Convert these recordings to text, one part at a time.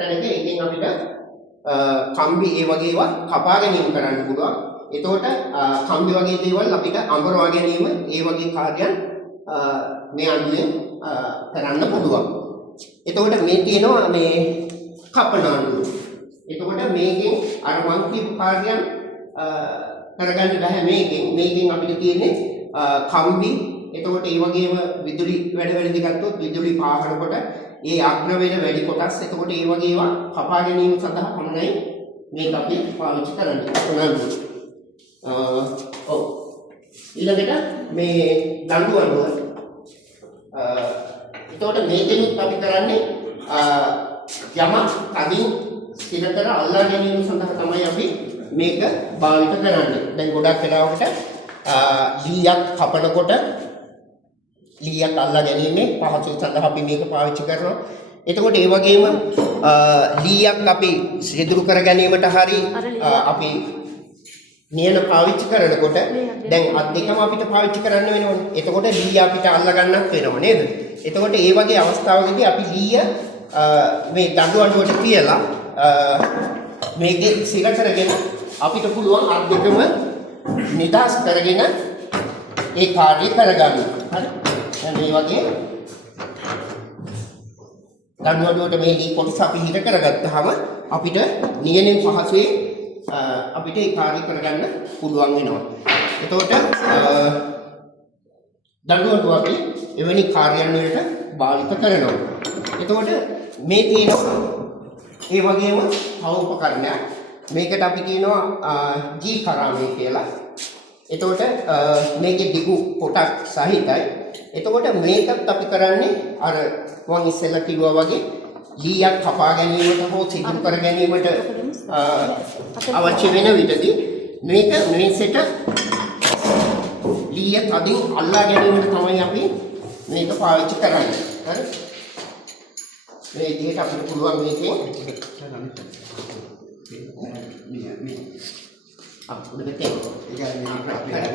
තැනක එකෙන් අපිට කම්බි ඒ වගේ ඒවා කපා ගැනීම කරන්න පුළුවන්. එතකොට කම්බි වගේ දේවල් අපිට අඹරවා ගැනීම ඒ වගේ කාර්යයන් මේ අණුවෙන් කරන්න පුළුවන්. එතකොට මේ තියෙනවා මේ කපන අණුව. එතකොට මේකෙන් අර මං කියපු කාර්යයන් කරගන්න බෑ මේකෙන් අපිට තියෙන්නේ කම්බි. එතකොට ඒ වගේම විදුලි වැඩි ගත්තොත් විදුලි පාහනකොට ඒ අග්‍ර වෙන වැඩි කොටස් එතකොට ඒ වගේ ඒවා කපා ගැනීම සඳහා පමණයි මේක අපි පාවිච්චි කරන්නේ. ඔව් ඊළඟට මේ දඬු අණුව. එතකොට මේකෙනුත් අපි කරන්නේ යමක් තදින් ස්ථිර කර අල්ලා ගැනීම සඳහා තමයි අපි මේක භාවිත කරන්නේ. දැන් ගොඩක් වෙලාවට ලීයක් කපනකොට ලීයක් අල්ලා ගැනීමේ පහසුව සඳහා අපි මේක පාවිච්චි කරනවා. එතකොට ඒ වගේම ලීයක් අපි සිදුරු කර ගැනීමට හරි අපි නියන පාවිච්චි කරනකොට දැන් අත් දෙකම අපිට පාවිච්චි කරන්න වෙනවනේ. එතකොට ලීය අපිට අල්ලා ගන්නත් වෙනව නේද? එතකොට ඒ වගේ අවස්ථාවකදී අපි ලීය මේ දඬු අඬුවට තියලා මේකේ සිර කරගෙන අපිට පුළුවන් අත් දෙකම නිදාස් කරගෙන ඒ කාර්යය කරගන්න. හරි. දැන් මේ වගේ දඬු අඬුවට මේ ලී කොටස අපි හිර කරගත්තාම අපිට නියනෙන් පහසුවේ අපිට ඒ කාර්ය කරගන්න පුළුවන් වෙනවා. එතකොට දඬු අඬුව අපි එවැනි කාර්යයන් වලට භාවිත කරනවා. එතකොට මේ තියෙන ඒ වගේම තව උපකරණයක් මේකට අපි කියනවා ජී කරාමේ කියලා. එතකොට මේකේ දිගු කොටක් සහිතයි. එතකොට මේකත් අපි කරන්නේ අර මම ඉස්සෙල්ලා කිව්වා වගේ ලීයක් කපා ගැනීමට හෝ සිදු කර ගැනීමට අවශ්‍ය වෙන විටදී මේක මේසෙට ලීය තදින් අල්ලා ගැනීමට තමයි අපි මේක පාවිච්චි කරන්නේ. හරි. මේ විදිහට අපිට පුළුවන් මේකෙන්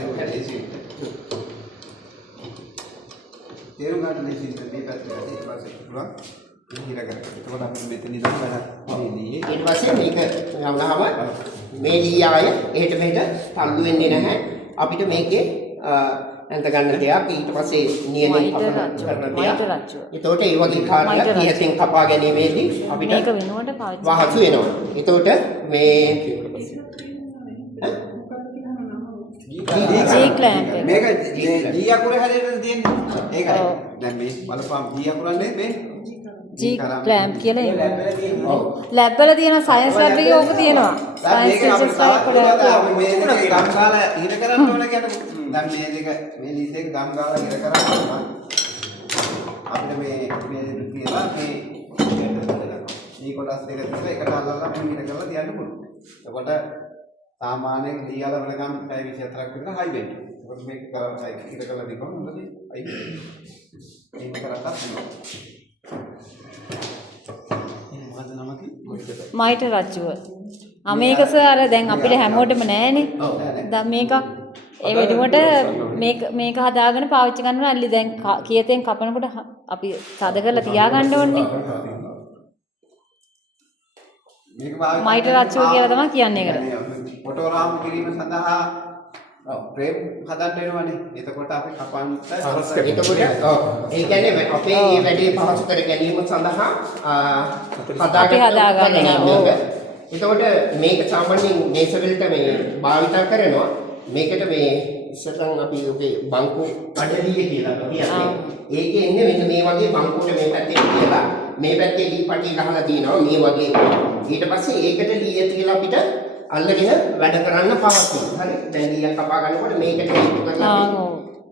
udah betul. තේරුම් ගන්න ලේසියි මේ පැත්තට ඊට පස්සේ පුළුවන් හිර කරගන්න. එතකොට අපි මෙතන ඉඳන් බලන්න මේ ඊට පස්සේ මේක යවනහම මේ ලී ආය එහෙට මෙහෙට තල්ලු වෙන්නේ නැහැ. අපිට මේකේ නැන්ත ගන්න දෙයක් ඊට පස්සේ නියමයෙන් කරන දෙයක්. එතකොට ඒ වගේ කාර්යයක් නියතෙන් කපා ගැනීමේදී අපිට මේක වෙනුවට පාවිච්චි වෙනවා. එතකොට මේ G clamp මේක G අකුරේ හරියට තියෙන්නේ ඒකයි. දැන් මේ බලපම් G අකුරන්නේ මේ G clamp කියලා එනවා. ලැබ් වල තියෙන සයන්ස් ලැබ් එකේ ඕක තියෙනවා. සයන්ස් ටීචර්ස් ලා මේ දෙක ගම් ගාලා ඉර කරන්න ඕන කියන්නේ. දැන් මේ දෙක මේ ලීස් එක ගම් ගාලා ඉර කරනවා. අපිට මේ කියලා මේ කොටස් දෙක තියලා එකට අල්ලලා මෙහෙම ඉර කරලා තියන්න පුළුවන්. එතකොට सामान्य दियाला वेलकम टाइप विषयत्रक कितना हाई बेट और मैं कर टाइप किधर कर दिखाऊं मतलब हाई इन करता ini මොකද්ද නම කි මයිටර් රජුව මේක සර් දැන් අපිට හැමෝටම නෑනේ දැන් මේක ඒ වෙනුවට මේක හදාගෙන පාවිච්චි කරනවා අල්ලි දැන් කීයෙන් කපනකොට අපි සාද කරලා තියා ගන්න ඕනේ මයිටර් රජුව කියලා තමයි කියන්නේ ඒකට ෆොටෝ රාම් කිරීම සඳහා ෆ්‍රේම් හදන්න වෙනවනේ. එතකොට අපි කපන්න එතකොට ඒ කියන්නේ අපේ මේ වැඩේ පහසු කර ගැනීම සඳහා හදාගන්න ඕනේ. එතකොට මේක සාමාන්‍යයෙන් මේස වලට මේ භාවිත කරනවා. මේකට මේ ඉස්සරහන් අපි ඔගේ බංකු අඩලිය කියලා කියන්නේ. ඒකේ ඉන්නේ මෙන්න මේ වගේ බංකුවට මේ පැත්තේ කියලා මේ පැත්තේ ලී පටි ගහලා තියෙනවා මේ වගේ. ඊට පස්සේ ඒකට ලීය තියලා අපිට අල්ලගෙන වැඩ කරන්න පවතින. හරි. දැන් ලීයක් කපා ගන්නකොට මේකට හේතු කරලා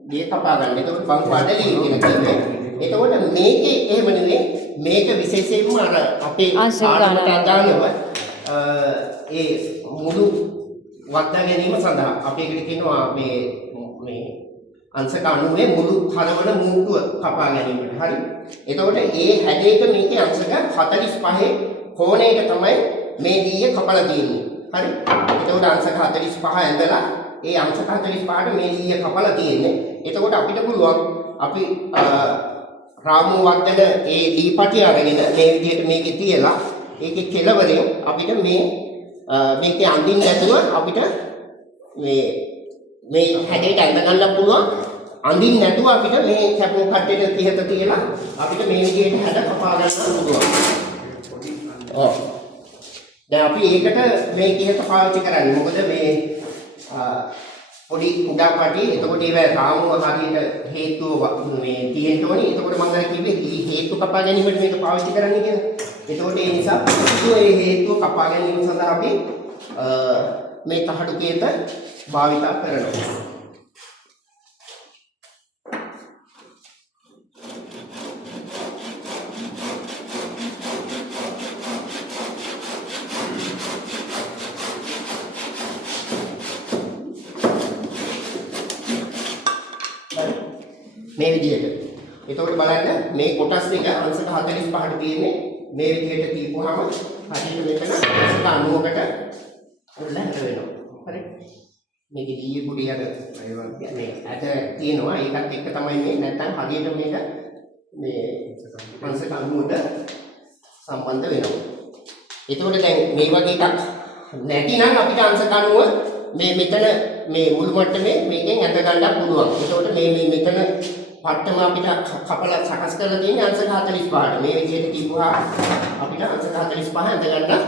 ලීය කපා ගන්න. එතකොට බංකු අඩලිය කියන කියන්නේ. එතකොට මේකේ එහෙම නෙවෙයි මේක විශේෂයෙන්ම අර අපේ ආණ්ඩුවට අදාළව ඒ මුළු වද්දා ගැනීම සඳහා අපි ඒකට කියනවා මේ අංශක අණුවේ මුළු හරවන මූට්ටුව කපා ගැනීමට. හරි. එතකොට ඒ හැඩයක මේකේ අංශක 45 කෝණයක තමයි මේ ලීය කපලා තියෙන්නේ. හරි. එතකොට අංශක 45 ඇඳලා ඒ අංශක 45ට මේ ලීය කපලා තියෙන්නේ. එතකොට අපිට පුළුවන් අපි රාමු වද්දන ඒ ලී පටි අරගෙන මේ විදිහට මේකේ තියලා ඒකේ කෙලවරෙන් අපිට මේකේ අඳින්න නැතුව අපිට මේ හැඩයට ඇඳ ගන්න පුළුවන්. අඳින්න නැතුව අපිට මේ කැපුම් කට්ටේට තියත තියලා අපිට මේ විදිහට හැඩ කපා ගන්න පුළුවන්. ඔව්. දැන් අපි ඒකට මේ කිහත පාවිච්චි කරන්නේ. මොකද මේ පොඩි කුඩා පටි එතකොට ඒවා රාමුව හරියට හේතුව මේ තියෙන්න ඕනේ. එතකොට මම අර කිව්වේ හේතු කපා ගැනීමට මේක පාවිච්චි කරන්න කියලා. එතකොට ඒ නිසා ඒ හේතුව කපා ගැනීම සඳහා අපි මේ තහඩු කේත භාවිත කරනවා. මේ විදිහට. එතකොට බලන්න මේ කොටස් දෙක අංශක 45ට තියෙන්නේ මේ විදිහට තියපුවාම හරියට මෙතන අංශක 90කට ඔන්න වෙනවා. හරි. මේකේ දී පොඩි අර මේ අද තියෙනවා ඒකත් එක්ක තමයි මේ නැත්තම් හරියට මේක මේ අංශක 90ට සම්බන්ධ වෙනවා. එතකොට දැන් මේ වගේ එකක් නැතිනම් අපිට අංශක 90 මේ මෙතන මේ මුළු මට්ටමේ මේකෙන් ඇඳ ගන්න පුළුවන්. එතකොට මේ මෙතන පට්ටම අපිට කපලා සකස් කරලා තියෙන්නේ අංශක 45ට. මේ විදිහට තිබුණා අපිට අංශක 45 ඇඳ ගන්න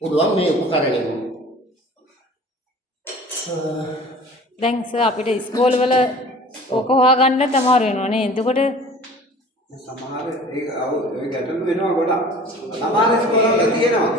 පුළුවන් මේ උපකරණෙන්. දැන් සර් අපිට ඉස්කෝල වල ඕක හොයාගන්න තමයි වෙනවා නේ. එතකොට සමහර ඒක ගැටලු වෙනවා ගොඩක්. සමහර ඉස්කෝල වල තියෙනවා.